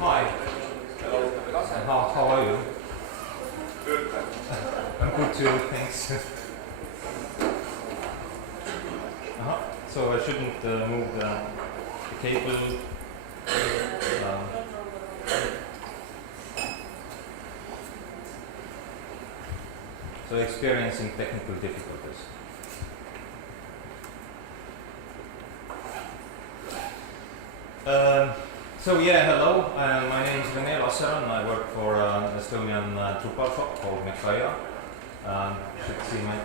Hi. Hello. How are you? Good. I'm good too, thanks. So I shouldn't move the cable. Um, so experiencing technical difficulties. Hello. My name is René Lasseron. I work for an Estonian Drupal shop called Mekaya. Should see my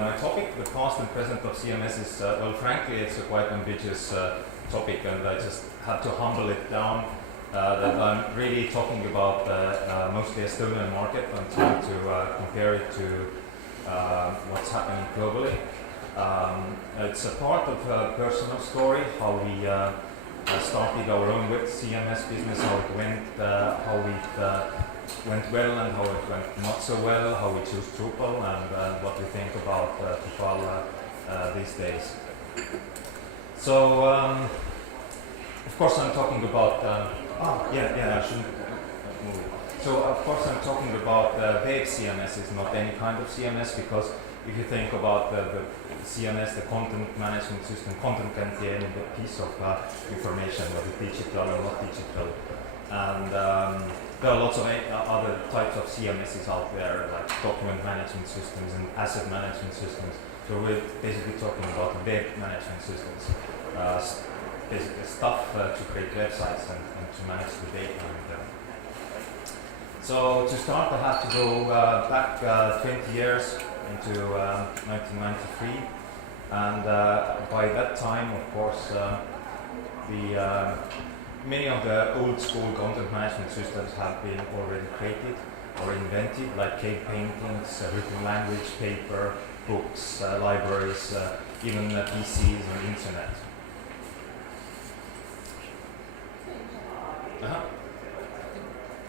my topic, the past and present of CMS, is well, frankly, it's a quite ambitious topic, and I just had to humble it down. That I'm really talking about mostly Estonian market. I'm trying to compare it to what's happening globally. It's a part of a personal story, how we started our own web CMS business, how it went, how it went well and how it went not so well, how we choose Drupal, and what we think about Drupal these days. So, of course, I'm talking about. I shouldn't move it. So, of course, I'm talking about web CMS, is not any kind of CMS, because if you think about the CMS, the content management system, content can be any piece of information, whether digital or not digital. And there are lots of other types of CMSs out there, like document management systems and asset management systems. So we're basically talking about web management systems, basically stuff to create websites and to manage the data. So to start, I have to go back 20 years into 1993, and by that time, of course, many of the old school content management systems have been already created or invented, like cave paintings, written language, paper, books, libraries, even PCs and internet.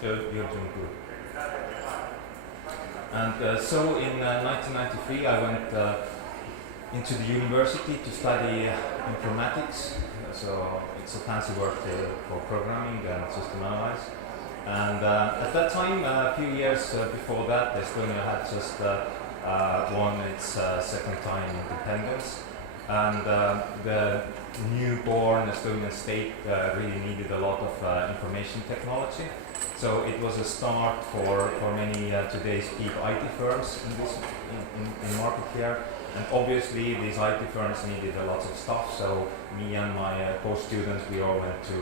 So you're doing good. And so in 1993 I went into the university to study informatics. So it's a fancy word for programming and system analysis. And at that time, a few years before that, Estonia had just won its second time independence. And the newborn Estonian state really needed a lot of information technology. So it was a start for many today's big IT firms in market here. And obviously these IT firms needed a lot of stuff, so me and my co-students, we all went to,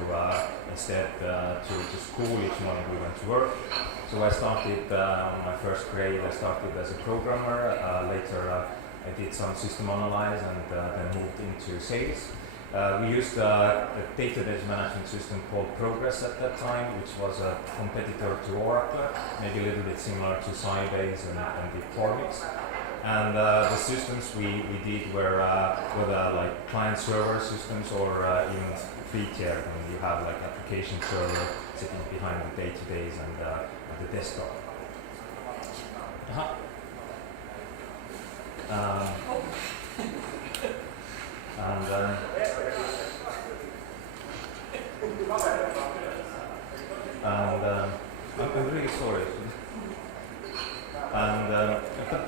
instead to school. Each morning we went to work. So I started my first grade, I started as a programmer. Later I did some system analysis and then moved into sales. We used a database management system called Progress at that time, which was a competitor to Oracle, maybe a little bit similar to Sybase and Bitformix. And the systems we did were whether like client server systems or even free-tier, when you have like application server sitting behind the database and the desktop. I'm really sorry.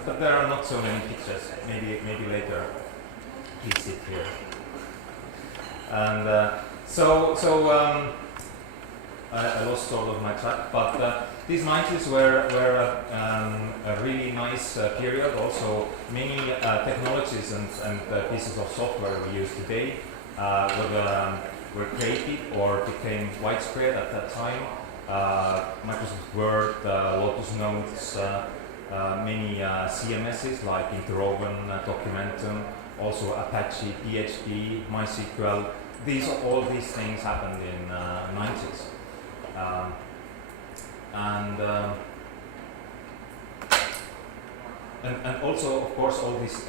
But there are not so many pictures. Maybe later. Please sit here. And I lost all of my track. But these 90s were a really nice period. Also, many technologies and pieces of software we use today were created or became widespread at that time. Microsoft Word, Lotus Notes, many CMSs like Interwoven, Documentum, also Apache, PHP, MySQL. All these things happened in 90s. And also, of course, all these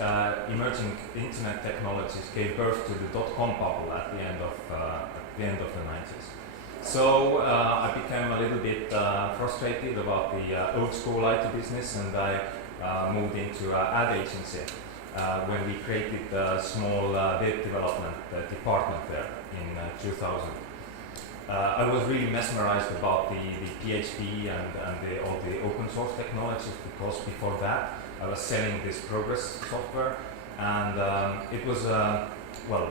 emerging internet technologies gave birth to the dot-com bubble at the end of the 90s. So I became a little bit frustrated about the old school IT business, and I moved into an ad agency when we created a small web development department there in 2000. I was really mesmerized about the PHP and all the open source technologies, because before that I was selling this progress software, and it was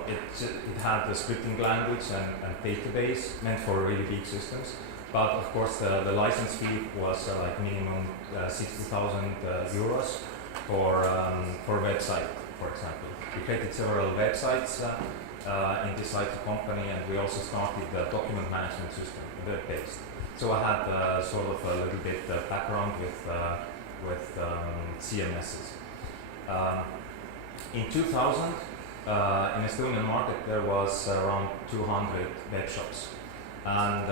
it had the scripting language and database meant for really big systems. But of course the license fee was like minimum 60,000 euros for a website, for example. We created several websites in this IT company, and we also started the document management system, web-based. So I had sort of a little bit background with CMSs. In 2000, in Estonian market there was around 200 web shops, and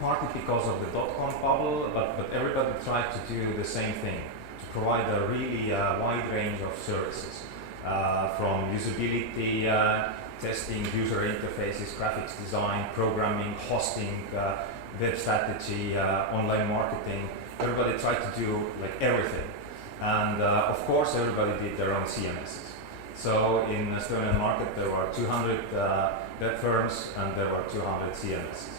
partly because of the dot-com bubble, but everybody tried to do the same thing, to provide a really wide range of services, from usability, testing, user interfaces, graphics design, programming, hosting, web strategy, online marketing. Everybody tried to do like everything, and of course everybody did their own CMSs. So in the Estonian market there were 200 web firms, and there were 200 CMSs.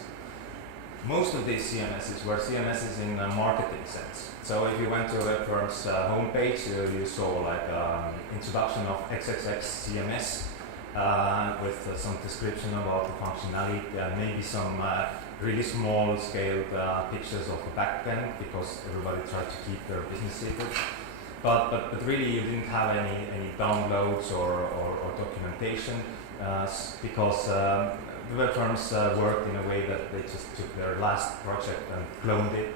Most of these CMSs were CMSs in a marketing sense. So if you went to a web firm's homepage, you saw like introduction of XXX CMS with some description about the functionality, and maybe some really small scaled pictures of the backend, because everybody tried to keep their business secret. But really you didn't have any downloads or documentation, because the web firms worked in a way that they just took their last project and cloned it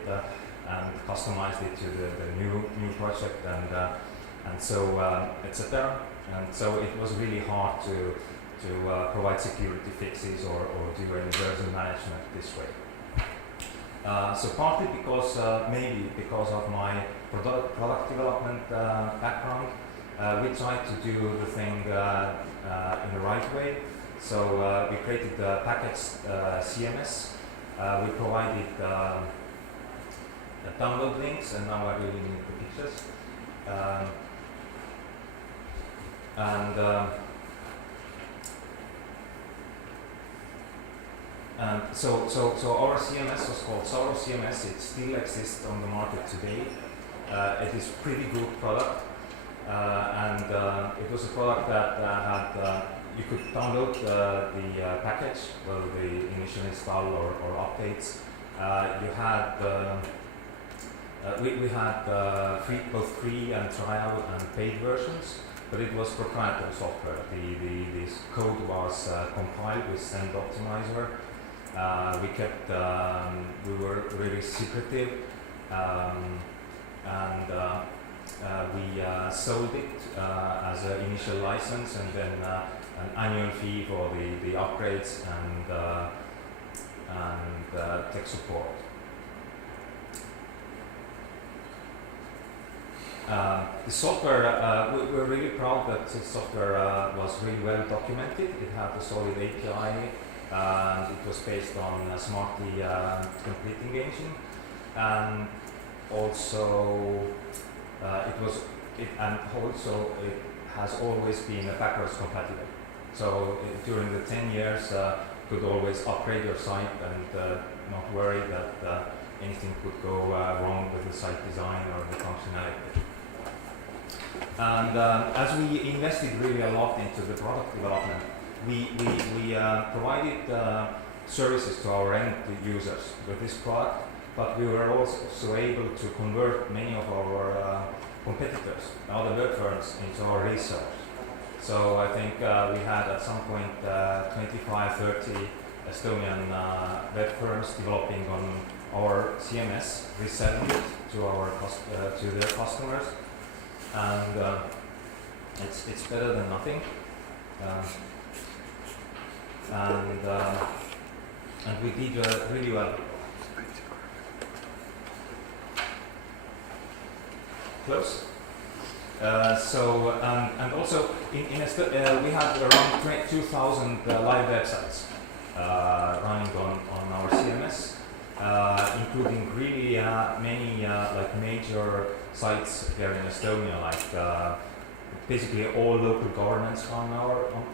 and customized it to the new project, and so etc. And so it was really hard to provide security fixes or do any version management this way. So partly because maybe because of my product development background, we tried to do the thing in the right way. So we created the packaged CMS. We provided download links, and now I really need the pictures. And so our CMS was called Sauro CMS. It still exists on the market today. It is a pretty good product, and it was a product that had you could download the package, well, the initial install or updates. You had we had both free and trial and paid versions, but it was proprietary software. This code was compiled with Send Optimizer. We were really secretive, and we sold it as an initial license, and then an annual fee for the upgrades and tech support. The software, we're really proud that the software was really well documented. It had a solid API, and it was based on a smartly completing engine, and also it has always been backwards compatible. So during the 10 years, you could always upgrade your site and not worry that anything could go wrong with the site design or the functionality. And as we invested really a lot into the product development, we provided services to our end users with this product, but we were also able to convert many of our competitors, other web firms, into our resellers. So I think we had at some point 25, 30 Estonian web firms developing on our CMS, reselling it to their customers, and it's better than nothing. And we did really well. Close. And also in we had around 2,000 live websites running on our CMS, including really many like major sites here in Estonia, like basically all local governments on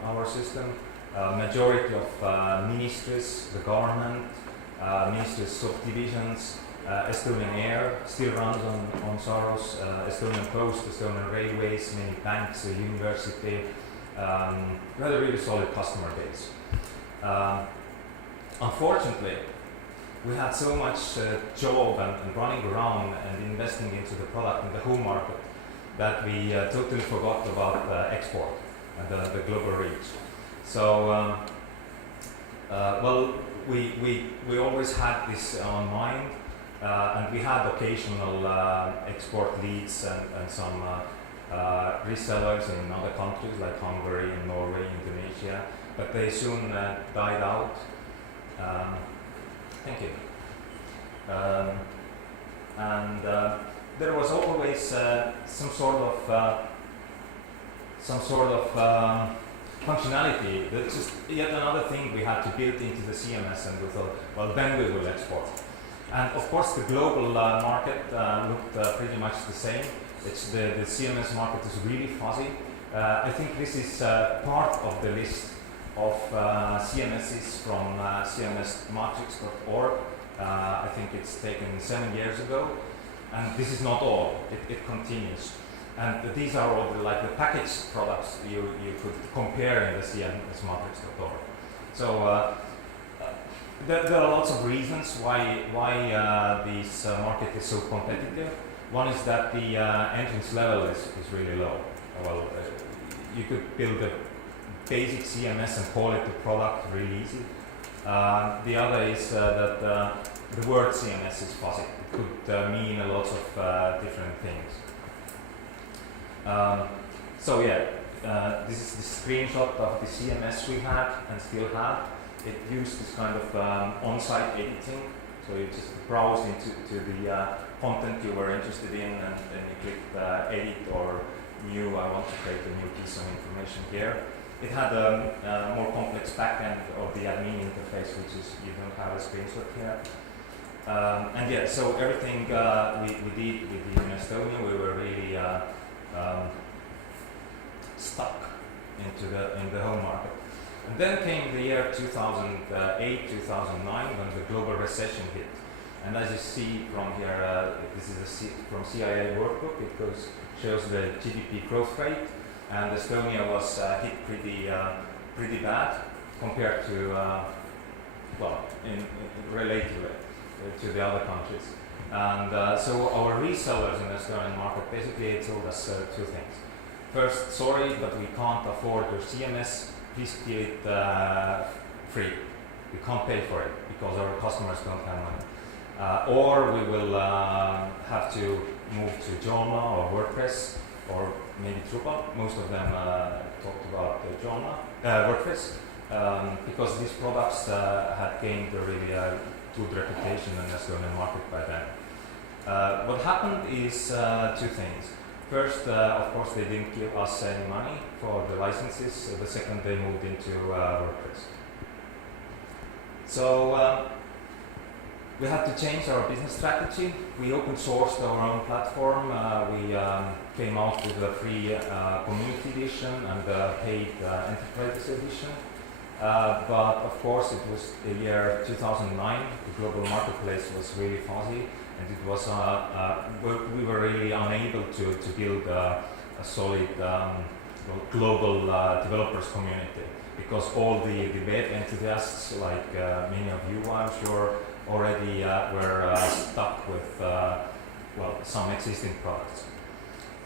our system. majority of ministries, the government, ministries, subdivisions, Estonian Air still runs on Saros, Estonian Post, Estonian Railways, many banks, a university. We had a really solid customer base. Unfortunately, we had so much job and running around and investing into the product in the home market that we totally forgot about export and the global reach. So, well, we always had this on mind, and we had occasional export leads and some resellers in other countries like Hungary and Norway, Indonesia, but they soon died out. Thank you. And there was always some sort of functionality. That's just yet another thing we had to build into the CMS, and we thought, well, then we will export. And of course, the global market looked pretty much the same. It's the CMS market is really fuzzy. I think this is part of the list of CMSs from cmsmatrix.org. I think it's taken 7 years ago, and this is not all. It continues, and these are all the packaged products you could compare in the cmsmatrix.org. So there are lots of reasons why this market is so competitive. One is that the entrance level is really low. Well, you could build a basic CMS and call it a product really easy. The other is that the word CMS is fuzzy. It could mean a lot of different things. So yeah, this is the screenshot of the CMS we had and still have. It used this kind of on-site editing. So you just browse into the content you were interested in, and then you clicked edit or new. I want to create a new piece of information here. It had a more complex backend of the admin interface, which is you don't have a screenshot here. And yeah, so everything we did in Estonia, we were really stuck in the home market. And then came the year 2008, 2009, when the global recession hit. And as you see from here, this is from CIA workbook. It shows the GDP growth rate, and Estonia was hit pretty bad compared to, well, relatively to the other countries. And so our resellers in the Estonian market basically told us two things. First, sorry, but we can't afford your CMS. Please do it free. We can't pay for it because our customers don't have money. Or we will have to move to Joomla or WordPress or maybe Drupal. Most of them talked about Joomla, WordPress, because these products had gained a really good reputation in the Estonian market by then. What happened is two things. First, of course, they didn't give us any money for the licenses. The second, they moved into WordPress. So we had to change our business strategy. We open sourced our own platform. We came out with a free community edition and a paid enterprise edition. But of course, it was the year 2009. The global marketplace was really fuzzy. And it was we were really unable to build a solid global developers community, because all the web enthusiasts, like many of you, I'm sure, already were stuck with well, some existing products.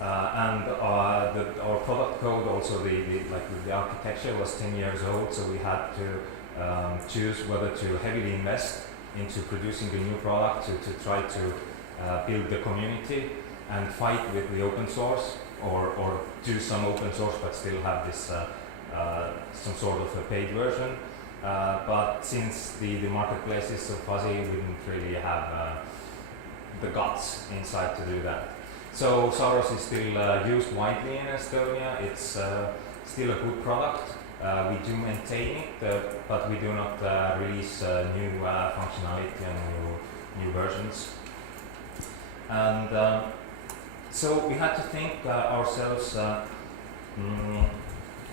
And our product code, also the architecture, was 10 years old, so we had to choose whether to heavily invest into producing a new product to try to build the community and fight with the open source, or do some open source but still have this some sort of a paid version. But since the marketplace is so fuzzy, we didn't really have the guts inside to do that. So Saros is still used widely in Estonia. It's still a good product. We do maintain it, but we do not release new functionality and new versions. And so we had to think ourselves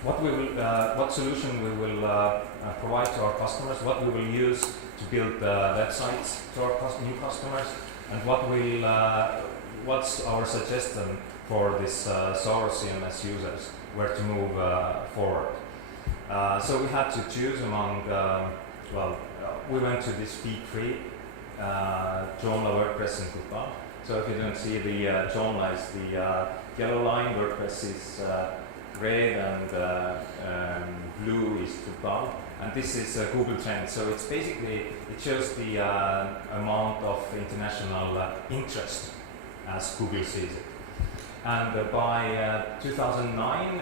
what solution we will provide to our customers, what we will use to build websites to our new customers, and what's our suggestion for this Source CMS users, where to move forward. So we had to choose among, we went to this feed-free Joomla, WordPress, and Drupal. So if you don't see the Joomla is the yellow line, WordPress is red, and blue is Drupal. And this is Google Trends. So it's basically, it shows the amount of international interest as Google sees it. And by 2009,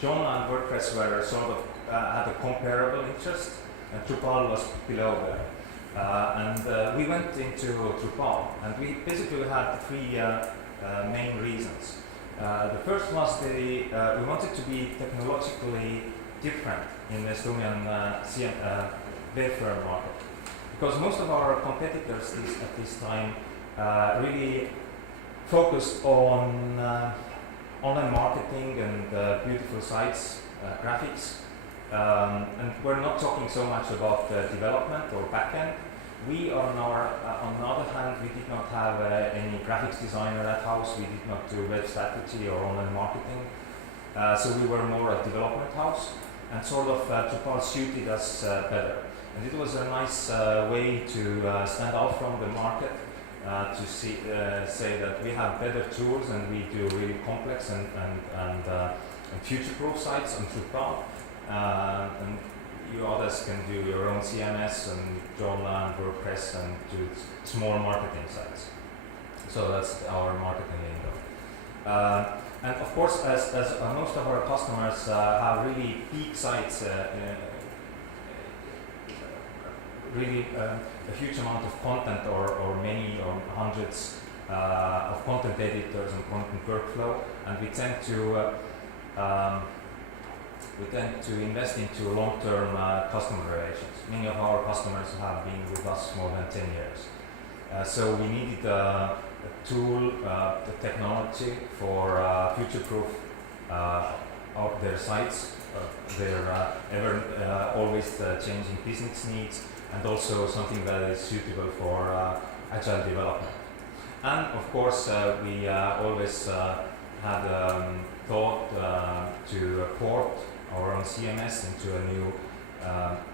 Joomla and WordPress were sort of had a comparable interest, and Drupal was below there. We went into Drupal, and we basically had three main reasons. The first was we wanted to be technologically different in the Estonian web firm market, because most of our competitors at this time really focused on online marketing and beautiful sites, graphics, and we're not talking so much about development or backend. We, on the other hand, we did not have any graphics designer at house. We did not do web strategy or online marketing. So we were more a development house, and sort of Drupal suited us better. And it was a nice way to stand out from the market, to say that we have better tools and we do really complex and future-proof sites on Drupal. And you others can do your own CMS and Joomla and WordPress and do small marketing sites. So that's our marketing lingo. And of course, as most of our customers have really big sites, really a huge amount of content or many or hundreds of content editors and content workflow, and we tend to invest into long-term customer relations. Many of our customers have been with us more than 10 years. So we needed a tool, the technology for future-proof of their sites, their always changing business needs, and also something that is suitable for agile development. And of course, we always had thought to port our own CMS into a new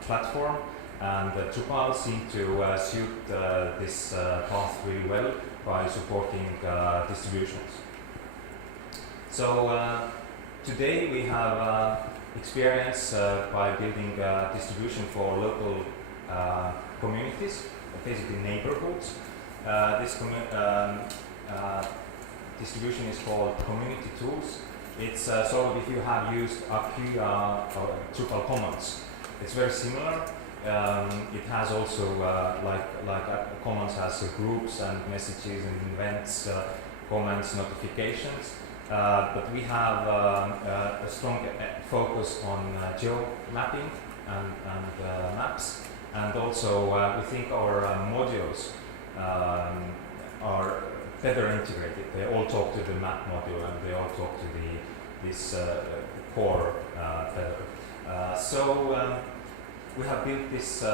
platform, and Drupal seemed to suit this path really well by supporting distributions. So today we have experience by building distribution for local communities, basically neighborhoods. This distribution is called Community Tools. It's sort of, if you have used Acquia or Drupal Commons, it's very similar. It has also, like Commons has groups and messages and events, comments, notifications. But we have a strong focus on geo mapping and maps. And also, we think our modules are better integrated. They all talk to the map module, and they all talk to this core better. So we have built this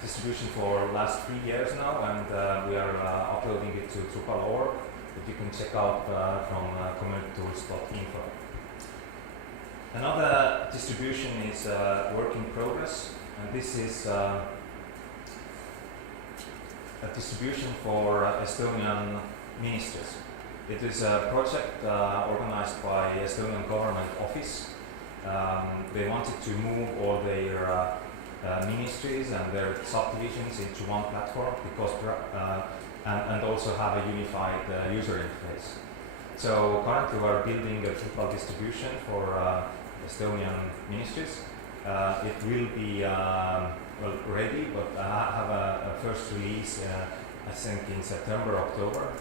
distribution for the last 3 years now, and we are uploading it to Drupal.org, that you can check out from communitytools.info. Another distribution is work in progress, and this is a distribution for Estonian ministries. It is a project organized by Estonian government office. They wanted to move all their ministries and their subdivisions into one platform, because and also have a unified user interface. So currently we are building a Drupal distribution for Estonian ministries. It will be ready, but have a first release I think in September, October.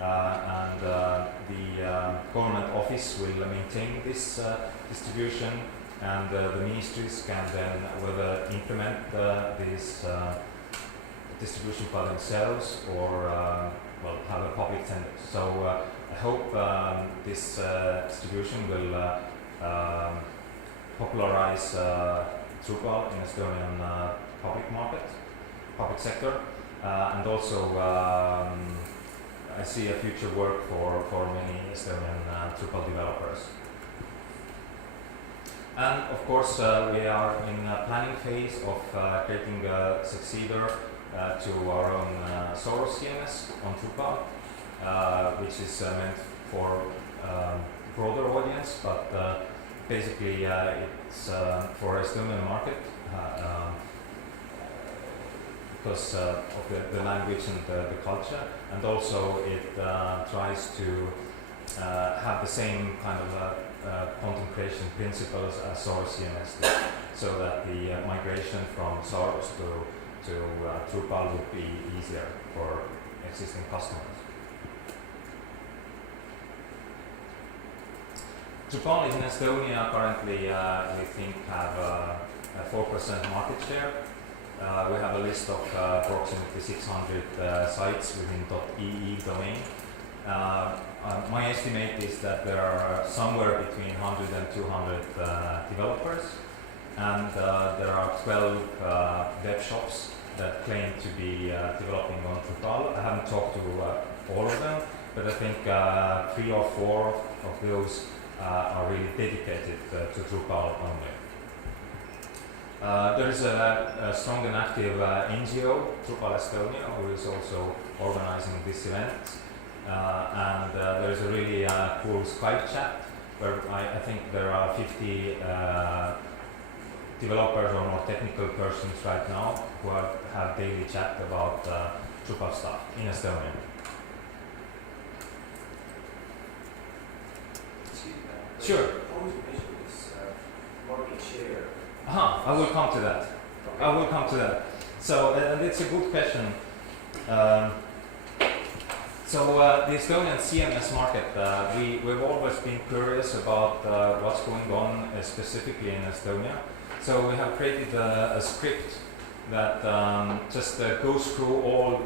And the government office will maintain this distribution, and the ministries can then whether implement this distribution by themselves or have a public tender. So I hope this distribution will popularize Drupal in Estonian public sector, and also I see a future work for many Estonian Drupal developers. And of course, we are in a planning phase of creating a successor to our own Soros CMS on Drupal, which is meant for broader audience, but basically it's for Estonian market because of the language and the culture, and also it tries to have the same kind of content creation principles as Soros CMS did, so that the migration from Soros to Drupal would be easier for existing customers. Drupal in Estonia currently, we think, have a 4% market share. We have a list of approximately 600 sites within .ee domain. My estimate is that there are somewhere between 100 and 200 developers, and there are 12 web shops that claim to be developing on Drupal. I haven't talked to all of them, but I think 3 or 4 of those are really dedicated to Drupal only. There is a strong and active NGO, Drupal Estonia, who is also organizing this event. And there is a really cool Skype chat where I think there are 50 developers or more technical persons right now who have daily chat about Drupal stuff in Estonian. Sure. How would you measure this market share? I will come to that. Okay. I will come to that. So, and it's a good question. The Estonian CMS market, we've always been curious about what's going on specifically in Estonia. So we have created a script that just goes through all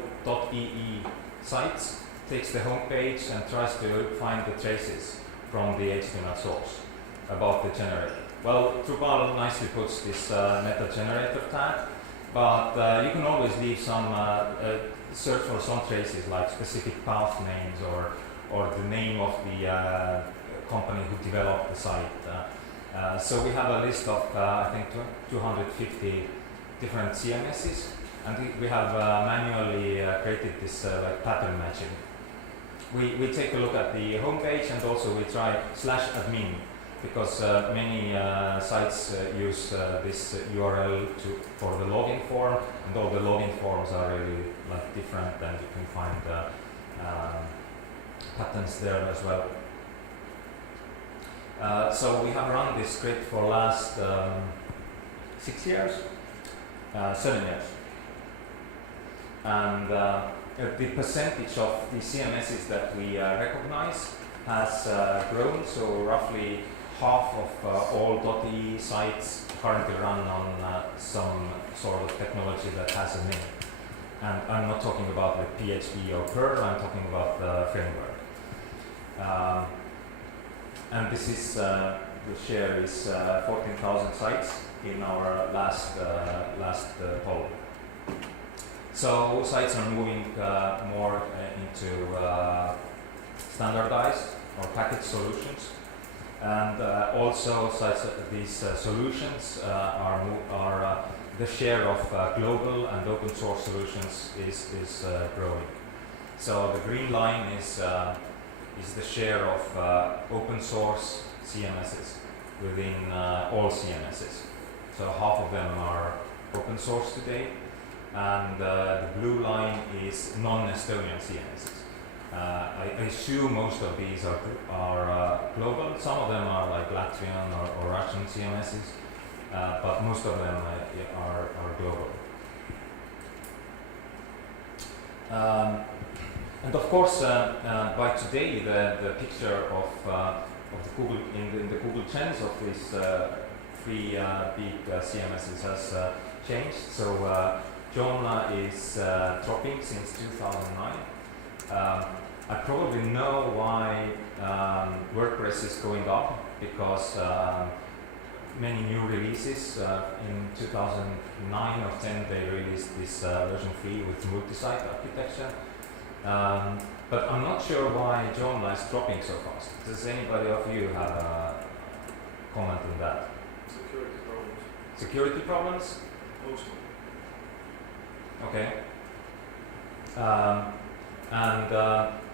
.ee sites, takes the home page and tries to find the traces from the HTML source about the generator. Well, Drupal nicely puts this meta generator tag, but you can always leave some search for some traces like specific path names or the name of the company who developed the site. So we have a list of I think 250 different CMSs, and we have manually created this like pattern matching. We take a look at the homepage, and also we try /admin, because many sites use this URL for the login form, and all the login forms are really like different, and you can find patterns there as well. So we have run this script for last 6 years, 7 years, and the percentage of the CMSs that we recognize has grown. So roughly half of all .ee sites currently run on some sort of technology that has a name. And I'm not talking about the PHP or Perl, I'm talking about the framework. And this is, the share is 14,000 sites in our last poll. So sites are moving more into standardized or packaged solutions, and also sites, these solutions are the share of global and open source solutions is growing. So the green line is the share of open source CMSs within all CMSs. So half of them are open source today, and the blue line is non-Estonian CMSs. I assume most of these are global. Some of them are like Latvian or Russian CMSs, but most of them are global. And of course, by today, the picture of the Google in the Google Trends of these three big CMSs has changed. So Joomla is dropping since 2009. I probably know why WordPress is going up because many new releases in 2009 or 10 they released this version 3 with multi-site architecture. But I'm not sure why Joomla is dropping so fast. Does anybody of you have a comment on that? Security problems. Security problems? Mostly. Okay.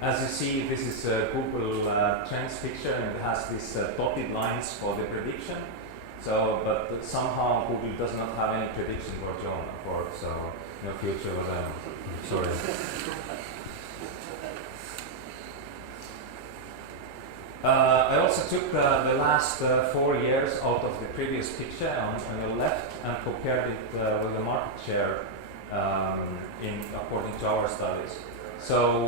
As you see, this is a Google Trends picture, and it has these dotted lines for the prediction. So, but somehow Google does not have any prediction for Joomla, so no future was sorry. I also took the last 4 years out of the previous picture on your left and compared it with the market share according to our studies. So,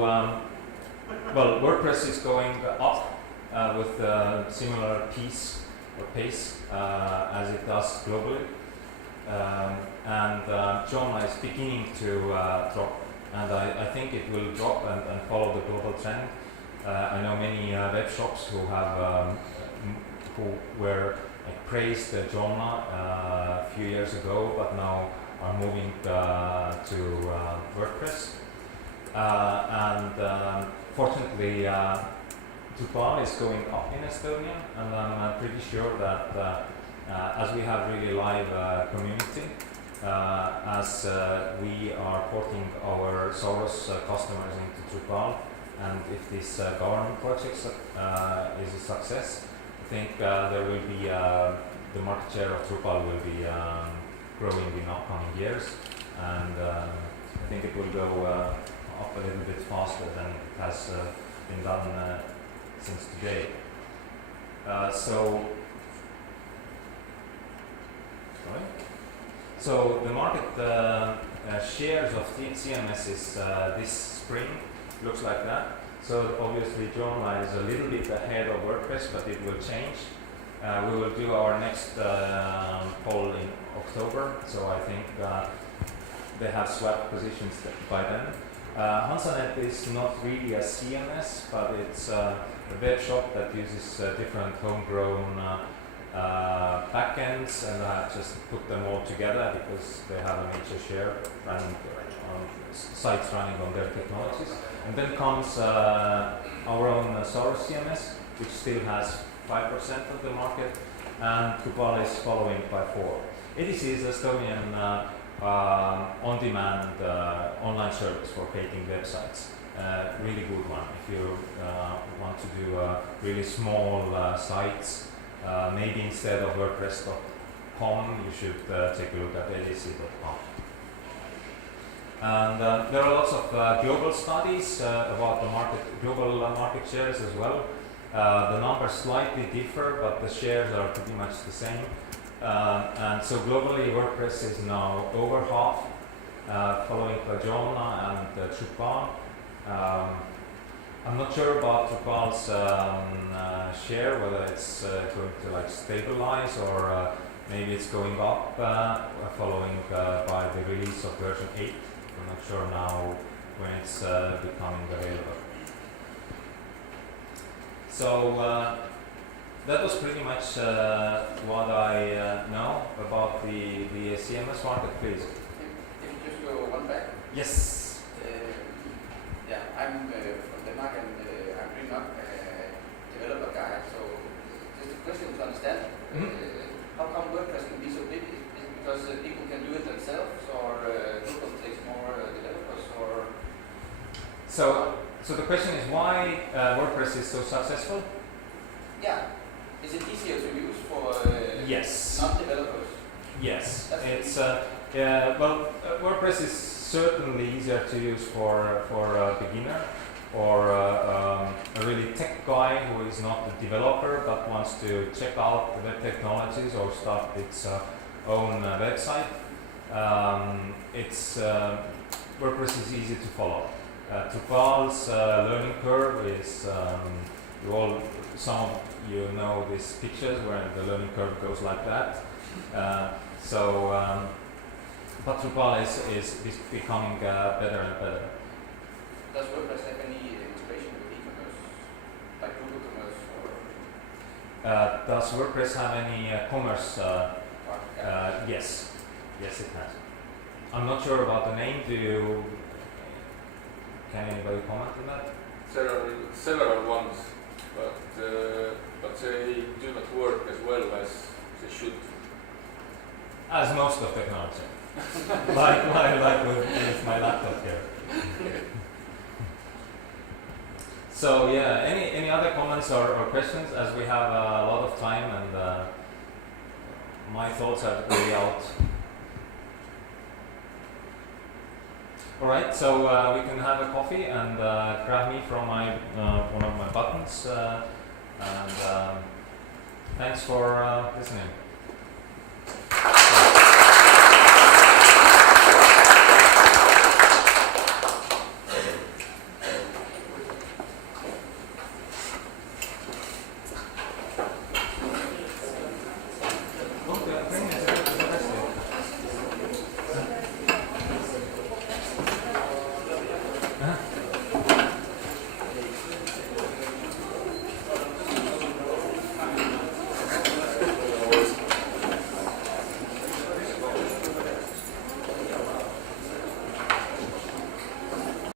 well, WordPress is going up with similar pace as it does globally, and Joomla is beginning to drop, and I think it will drop and follow the global trend. I know many web shops who have who were praised Joomla a few years ago, but now are moving to WordPress. Fortunately, Drupal is going up in Estonia, and I'm pretty sure that as we have really live community, as we are porting our Soros customers into Drupal, and if this government project is a success, I think there will be the market share of Drupal will be growing in upcoming years, and I think it will go up a little bit faster than it has been done since today. So the market shares of CMS-s this spring looks like that. So obviously Joomla is a little bit ahead of WordPress, but it will change. We will do our next poll in October, so I think they have swapped positions by then. Hansanet is not really a CMS, but it's a web shop that uses different homegrown backends, and I just put them all together because they have a major share running on sites running on their technologies. And then comes our own Soros CMS, which still has 5% of the market, and Drupal is following by 4%. EDC is Estonian on-demand online service for creating websites. Really good one. If you want to do really small sites, maybe instead of WordPress.com, you should take a look at edc.com. And there are lots of global studies about the global market shares as well. The numbers slightly differ, but the shares are pretty much the same. And so globally, WordPress is now over half, following by Joomla and Drupal. I'm not sure about Drupal's share, whether it's going to stabilize or maybe it's going up following by the release of version 8. I'm not sure now when it's becoming available. So that was pretty much what I know about the CMS market, please. If you just go one back. Yes. Yeah, I'm from Denmark, and I'm really not a developer guy. So just a question to understand. How come WordPress can be so big? Is it because people can do it themselves, or Drupal takes more developers, or? So the question is why WordPress is so successful? Yeah. Is it easier to use for yes. non-developers? Yes. It's WordPress is certainly easier to use for a beginner or a really tech guy who is not a developer but wants to check out the web technologies or start its own website. WordPress is easy to follow. Drupal's learning curve is some of you know these pictures where the learning curve goes like that. But Drupal is becoming better and better. Does WordPress have any integration with e-commerce, like Google Commerce? Does WordPress have any commerce? Yeah. Yes, yes it has. I'm not sure about the name. Can anybody comment on that? Several ones, but they do not work as well as they should. As most of technology, like with my laptop here. So yeah, any other comments or questions, as we have a lot of time and my thoughts are really out. All right, so we can have a coffee and grab me from my one of my buttons, and thanks for listening. Huh?